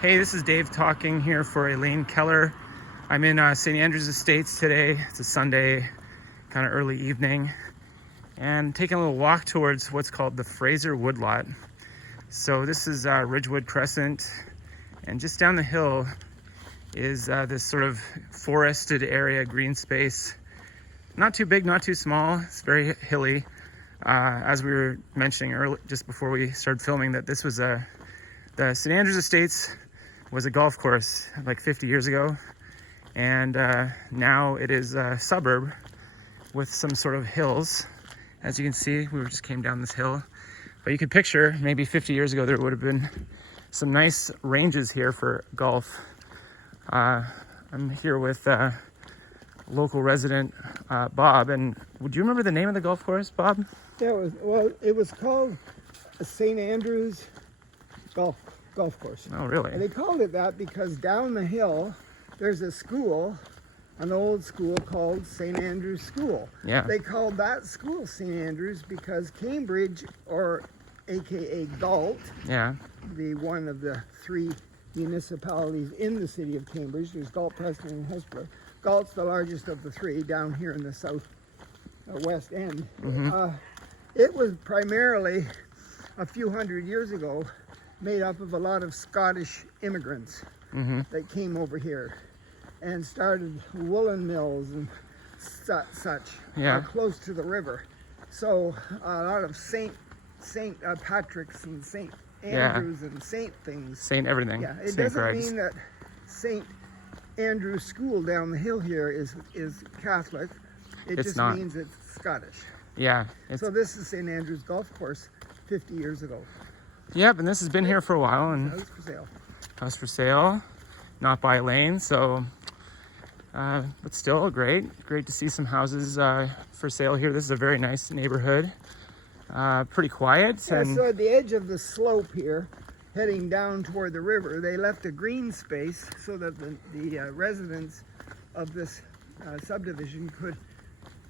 Hey, this is Dave talking here for Elaine, Keller. I'm in St. Andrews Estates today. It's a Sunday, kind of early evening, and taking a little walk towards what's called the Fraser Woodlot. So this is Ridgewood Crescent, and just down the hill is this sort of forested area, green space. Not too big, not too small. It's very hilly. As we were mentioning earlier, just before we started filming, that this was the St. Andrews Estates was a golf course like 50 years ago, and now it is a suburb with some sort of hills. As you can see, we just came down this hill, but you could picture maybe 50 years ago there would have been some nice ranges here for golf. I'm here with local resident Bob, and would you remember the name of the golf course, Bob? Yeah, it was called St. Andrews Golf Course. Oh, really? And they called it that because down the hill there's a school, an old school called St. Andrews School. Yeah. They called that school St. Andrews because Cambridge, or aka Galt, Yeah. the one of the three municipalities in the city of Cambridge. There's Galt, Preston, and Hespeler. Galt's the largest of the three down here in the south west end. It was primarily, a few hundred years ago, made up of a lot of Scottish immigrants that came over here and started woolen mills and such close to the river. So a lot of Saint Patrick's and Saint Andrews and Saint things. Saint everything. Yeah, it Saint doesn't Greg's. mean that Saint Andrew's School down the hill here is Catholic. It just not. means it's Scottish. Yeah. So this is St. Andrew's Golf Course 50 years ago. Yep, and this has been here for a while, and House for sale. house for sale, not by Elaine, so but still great to see some houses for sale here. This is a very nice neighborhood, pretty quiet. Yeah, And so at the edge of the slope here, heading down toward the river, they left a green space so that the residents of this subdivision could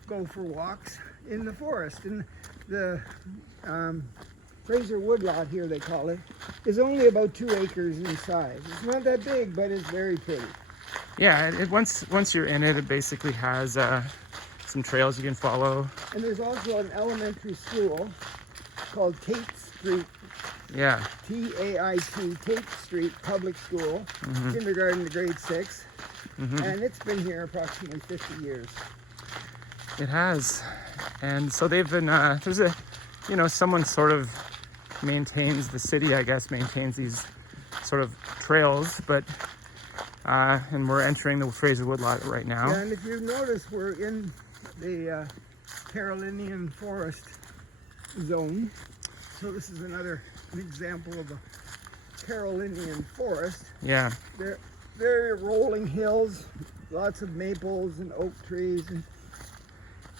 go for walks in the forest. And the Fraser Woodlot here, they call it, is only about 2 acres in size. It's not that big, but it's very pretty. yeah, once you're in it, it basically has some trails you can follow. And there's also an elementary school called Tait Street, Yeah. T-A-I-T, Tait Street Public School, kindergarten to grade 6. And it's been here approximately 50 years. It has. And so they've been, there's a, someone sort of maintains the city, I guess, maintains these sort of trails, but, and we're entering the Fraser Woodlot right now. Yeah, and if you notice, we're in the Carolinian forest zone. So this is an example of a Carolinian forest. Yeah. They're rolling hills, lots of maples and oak trees. And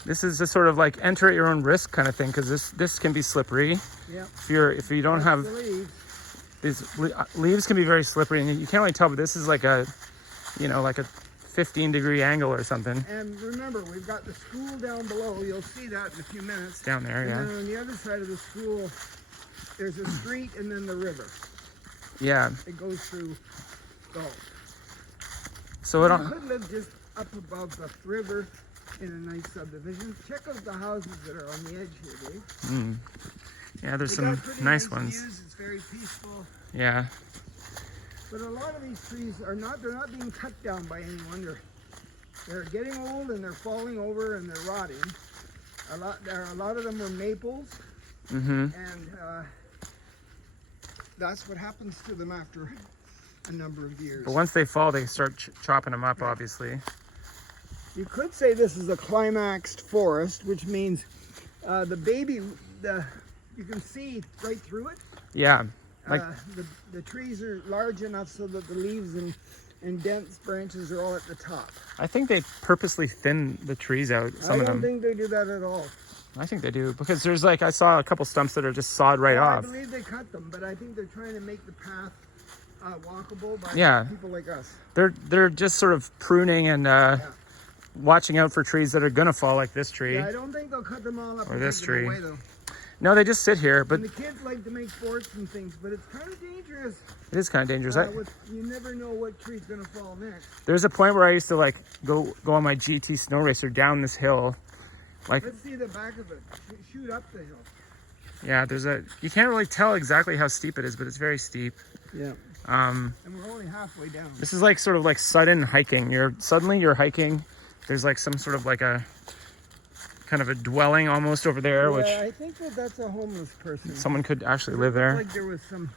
This is just sort of like enter at your own risk kind of thing, because this can be slippery. yeah, If you don't have the leaves. these leaves can be very slippery, and you can't really tell, but this is like a 15-degree angle or something. And remember, we've got the school down below. You'll see that in a few minutes. Down there, And yeah. then on the other side of the school, there's a street and then the river. Yeah. It goes through Galt. So You could live just up above the river in a nice subdivision. Check out the houses that are on the edge here, Dave. yeah, there's They got some pretty nice ones. Views. It's very peaceful. Yeah. But a lot of these trees they're not being cut down by anyone. They're getting old and they're falling over and they're rotting. A lot of them are maples, and that's what happens to them after a number of years. But once they fall, they start chopping them up, obviously. You could say this is a climaxed forest, which means you can see right through it. Yeah. Like, the trees are large enough so that the leaves and dense branches are all at the top. I think they purposely thin the trees out, some I of don't them. think they do that at all. I think they do, because there's I saw a couple stumps that are just sawed right Yeah, off. I believe they cut them, but I think they're trying to make the path walkable by people like us. They're just sort of pruning and watching out for trees that are gonna fall, like this tree. Yeah, I don't think they'll cut them all up or and this take them tree. away, though. No, they just sit here, but And the kids like to make forts and things, but it's kind of dangerous. it is kind of dangerous. You never know what tree's gonna fall next. There's a point where I used to like go on my GT snow racer down this hill. Like, Let's see the back of it. Shoot up the hill. yeah, you can't really tell exactly how steep it is, but it's very steep. Yeah. And we're only halfway down. this is like sort of like sudden hiking. You're hiking. There's like some sort of like a kind of a dwelling almost over there, which I think that's a homeless person. someone could actually live there. Like there was some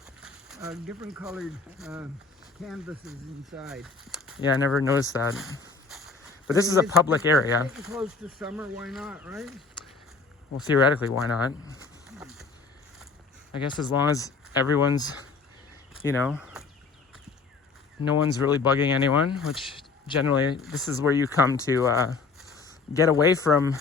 different colored canvases inside. Yeah, I never noticed that. But this is a public area. Getting close to summer, why not, right? Well, theoretically, why not? I guess as long as everyone's, no one's really bugging anyone, which generally this is where you come to get away from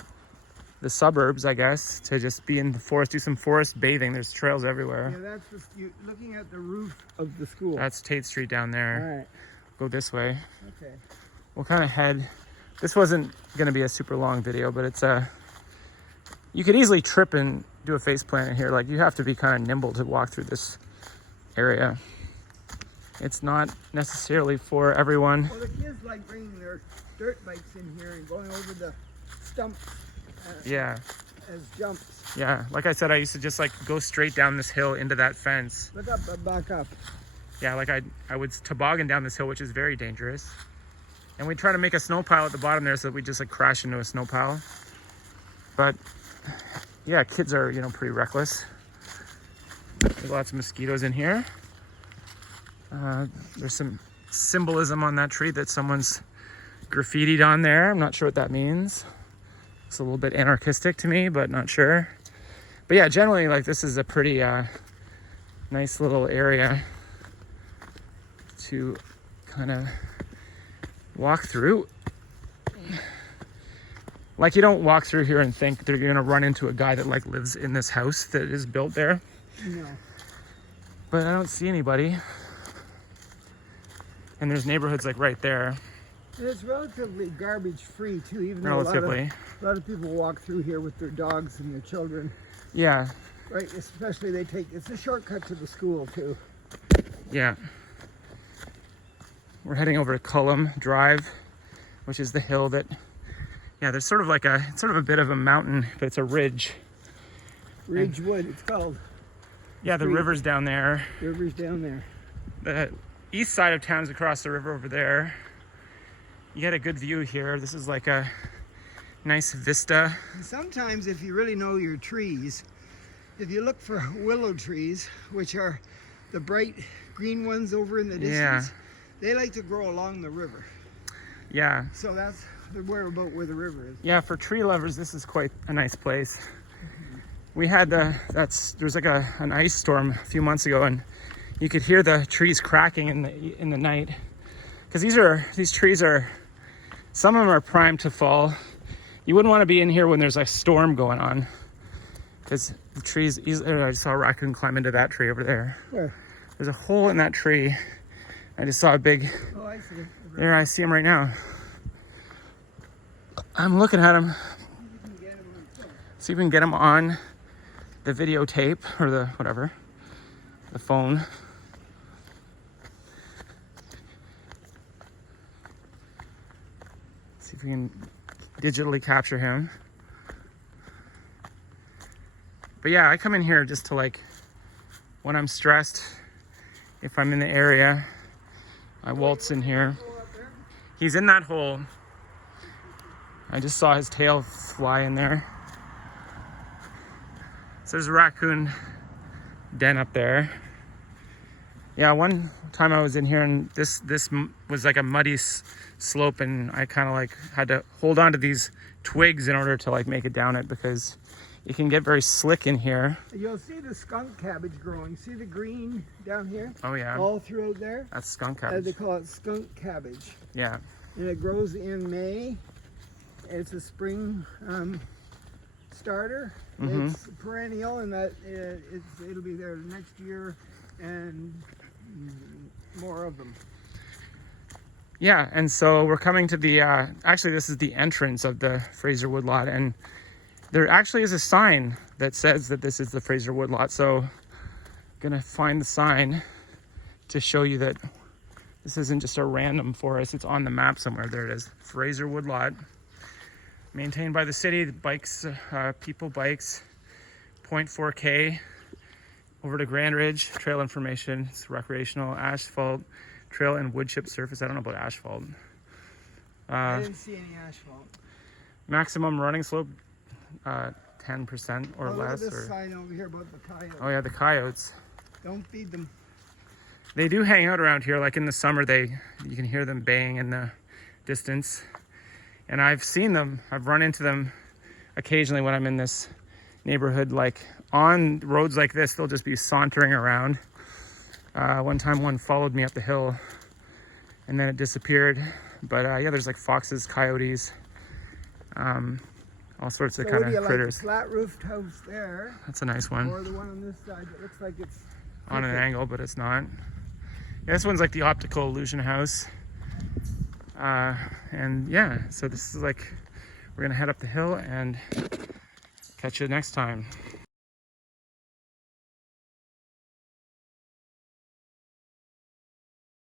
the suburbs, I guess, to just be in the forest, do some forest bathing. There's trails everywhere. Yeah, that's you're looking at the roof of the school. That's Tait Street down there. All right. Go this way. Okay. We'll kind of head. This wasn't going to be a super long video, but it's you could easily trip and do a face plant in here. Like, you have to be kind of nimble to walk through this area. It's not necessarily for everyone. Well, the kids like bringing their dirt bikes in here and going over the stumps. Yeah. As jumps. Yeah. Like I said, I used to just like go straight down this hill into that fence. Look up, back up. Yeah, like I would toboggan down this hill, which is very dangerous. And we'd try to make a snow pile at the bottom there so that we just like crash into a snow pile. But yeah, kids are, pretty reckless. There's lots of mosquitoes in here. There's some symbolism on that tree that someone's graffitied on there. I'm not sure what that means. It's a little bit anarchistic to me, but not sure. But yeah, generally, like, this is a pretty nice little area to kind of walk through. Like, you don't walk through here and think they're gonna run into a guy that like lives in this house that is built there. No. But I don't see anybody. And there's neighborhoods like right there. And it's relatively garbage free too, even though Relatively. a lot of people walk through here with their dogs and their children. Yeah. Right, especially it's a shortcut to the school too. Yeah. We're heading over to Culham Drive, which is the hill that, there's sort of like it's sort of a bit of a mountain, but it's a ridge. Ridgewood, it's called. Yeah, the river's down there. River's down there. The east side of town's across the river over there. You get a good view here. This is like a nice vista. Sometimes if you really know your trees, if you look for willow trees, which are the bright green ones over in the distance, they like to grow along the river. Yeah. So that's where the river is. Yeah, for tree lovers, this is quite a nice place. We had there was like an ice storm a few months ago, and you could hear the trees cracking in the night, because these trees are, some of them are primed to fall. You wouldn't want to be in here when there's a storm going on, because the trees easily. I saw a raccoon climb into that tree over there. Where? There's a hole in that tree. I just saw a big. Oh, I see. There, I see him right now. I'm looking at him. See if we can get him on the videotape or the whatever, the phone. See if we can digitally capture him. But yeah, I come in here just to, like, when I'm stressed, if I'm in the area, I waltz in here. He's in that hole. I just saw his tail fly in there. So there's a raccoon den up there. Yeah, one time I was in here and this was like a muddy slope, and I kind of like had to hold on to these twigs in order to like make it down it, because it can get very slick in here. You'll see the skunk cabbage growing. See the green down here? Oh yeah. All throughout there? That's skunk cabbage. They call it skunk cabbage. Yeah. And it grows in May. It's a spring starter. Mm-hmm. It's perennial, and that it'll be there next year, and more of them. Yeah, and so we're coming to the, actually this is the entrance of the Fraser Woodlot, and There actually is a sign that says that this is the Fraser Woodlot, so gonna find the sign to show you that this isn't just a random forest. It's on the map somewhere. There it is, Fraser Woodlot, maintained by the city. The bikes, people bikes, 0.4K over to Grand Ridge. Trail information, it's recreational, asphalt, trail and wood chip surface. I don't know about asphalt. I didn't see any asphalt. Maximum running slope, 10% or Look less. at this Or, sign over here about the coyote. oh yeah, the coyotes. Don't feed them. They do hang out around here. Like in the summer, you can hear them baying in the distance. And I've seen them. I've run into them occasionally when I'm in this neighborhood. Like on roads like this, they'll just be sauntering around. One time, one followed me up the hill, and then it disappeared. But yeah, there's like foxes, coyotes, all sorts of kind of critters. Like the flat roofed house there, That's a nice one. or the one on this side that looks like it's On an angle, but it's not. Yeah, this one's like the optical illusion house. And yeah, so this is like, we're gonna head up the hill and catch you next time.